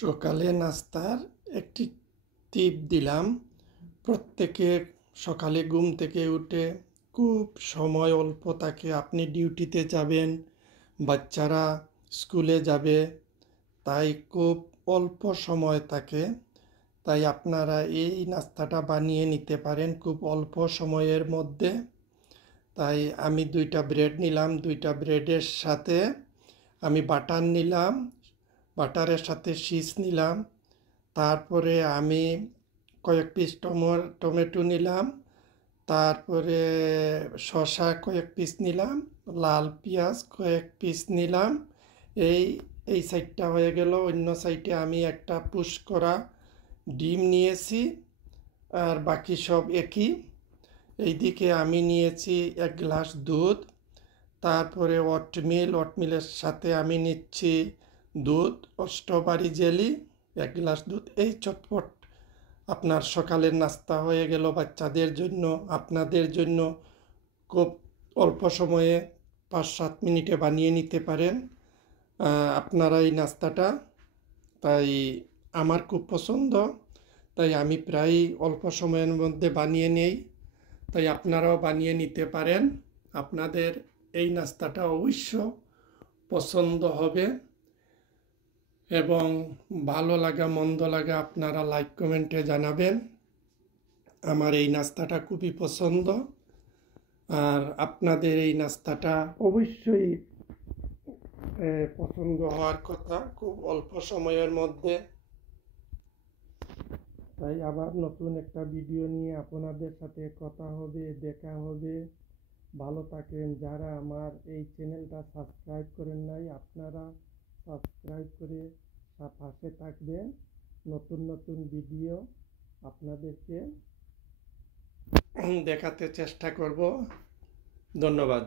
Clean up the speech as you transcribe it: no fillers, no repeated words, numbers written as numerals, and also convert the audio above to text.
সকালে নাস্তার একটি টিপ দিলাম। প্রত্যেকে সকালে ঘুম থেকে উঠে খুব সময় অল্প থাকে, আপনি ডিউটিতে যাবেন, বাচ্চারা স্কুলে যাবে, তাই খুব অল্প সময় থাকে। তাই আপনারা এই নাস্তাটা বানিয়ে নিতে পারেন খুব অল্প সময়ের মধ্যে। তাই আমি 2টা ব্রেড নিলাম, 2টা ব্রেডের সাথে আমি বাটার নিলাম, বাটারের সাথে চিজ নিলাম, তারপরে আমি কয়েক পিস টমেটো নিলাম, তারপরে শসা কয়েক পিস নিলাম, লাল পেঁয়াজ কয়েক পিস নিলাম। এই এই সাইডটা হয়ে গেল। অন্য সাইডে আমি একটা পুশ করা ডিম নিয়েছি, আর বাকি সব একই। এইদিকে আমি নিয়েছি 1 গ্লাস দুধ, তারপরে ওটমিলের সাথে আমি নিচ্ছি দুধ, স্ট্রবেরি জেলি, 1 গ্লাস দুধ। এই চটপট আপনার সকালের নাস্তা হয়ে গেল বাচ্চাদের জন্য, আপনাদের জন্য। খুব অল্প সময়ে 5-7 মিনিটে বানিয়ে নিতে পারেন আপনারা এই নাস্তাটা। তাই আমার খুব পছন্দ, তাই আমি প্রায় অল্প সময়ের মধ্যে বানিয়ে নেই। তাই আপনারাও বানিয়ে নিতে পারেন। আপনাদের এই নাস্তাটা অবশ্য পছন্দ হবে, এবং ভালো লাগা মন্দ লাগা আপনারা লাইক কমেন্টে জানাবেন। আমার এই নাস্তাটা খুবই পছন্দ, আর আপনাদের এই নাস্তাটা অবশ্যই পছন্দ হওয়ার কথা খুব অল্প সময়ের মধ্যে। তাই আবার নতুন একটা ভিডিও নিয়ে আপনাদের সাথে কথা হবে, দেখা হবে। ভালো থাকেন। যারা আমার এই চ্যানেলটা সাবস্ক্রাইব করেন নাই, আপনারা সাবস্ক্রাইব করে পাশে থাকবেন। নতুন নতুন ভিডিও আপনাদেরকে দেখাতে চেষ্টা করব। ধন্যবাদ।